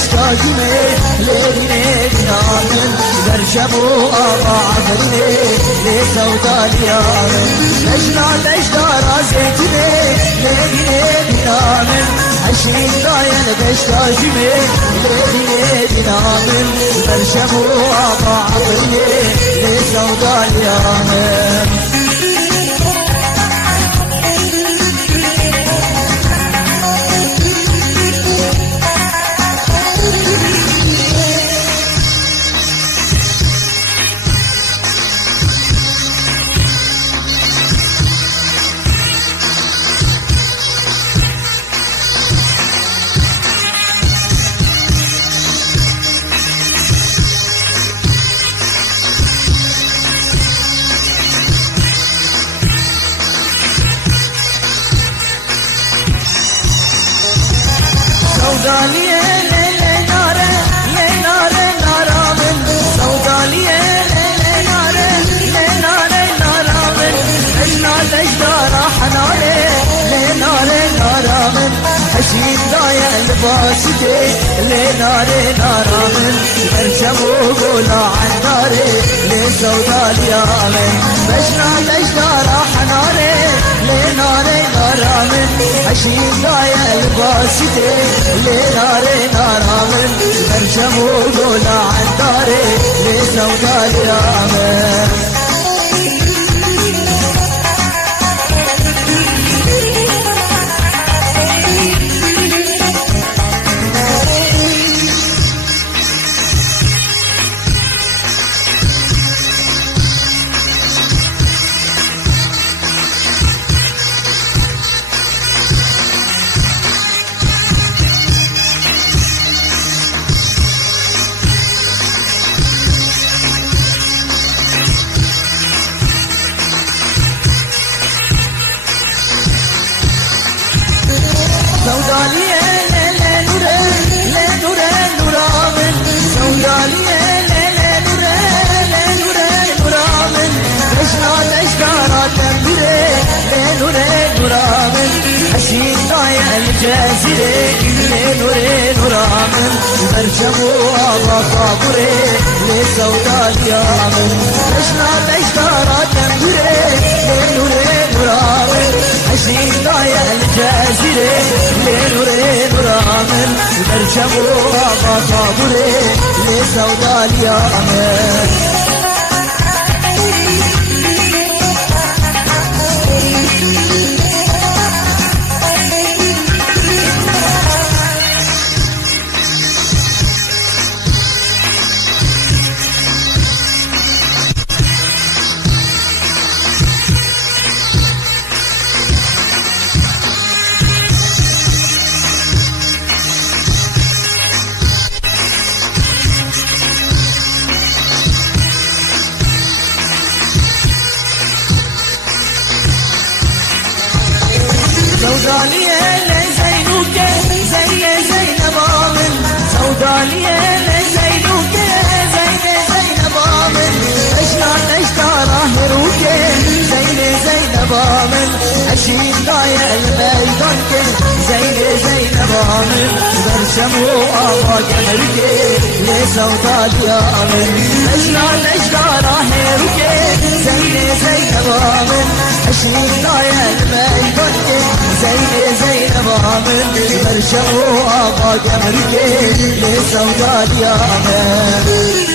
دشتاجمي ليلي بنامن برشمو آبا عفرني لسودا ليامن لجنا لجدارا زيتني ليلي بنامن عشرين داين دشتاجمي ليلي بنامن برشمو آبا عفرني لسودا ليامن سودالية ليلة نارة لنارة نارة من سودالية ليلة نارة لنارة نارة من لجنا لجدارة حنارة لنارة نارة من حشين ضايع لباسكي لنارة نارة من برشمو قولا عن ناري لسودالية من لجنا لجدارة حنارة لنارة نارة من حشين ضايع لباسكي لناري نارا من برشمو قولا عن داري لسودا اليامن سودالية ليلة نورة لنورة نورة من سودالية ليلة نورة لنورة نورة من لجنا لجدارة تنورة لنورة نورة من حشين ضايع الجزيرة لنورة نورة من برشمو آبا صابورة لسودالية من لجنا لجدارة تنورة لنورة نورة من حشين ضايع الجزيرة لنوري نورامن برشمو آبا صابوري لسودا اليامن سودالية لزينوك زي زينب آمن سودالية لزينوك زي زينب آمن لجنا لجدارة هروك زي زينب آمن عشين ضايع الميدانك زي زينب آمن برشمو آبا قمرك لسودالية آمن لجنا لجدارة هروك زي زينب آمن عشين ضايع الميدانك زينب آمن برشمو آبا قمرك لسودا اليامن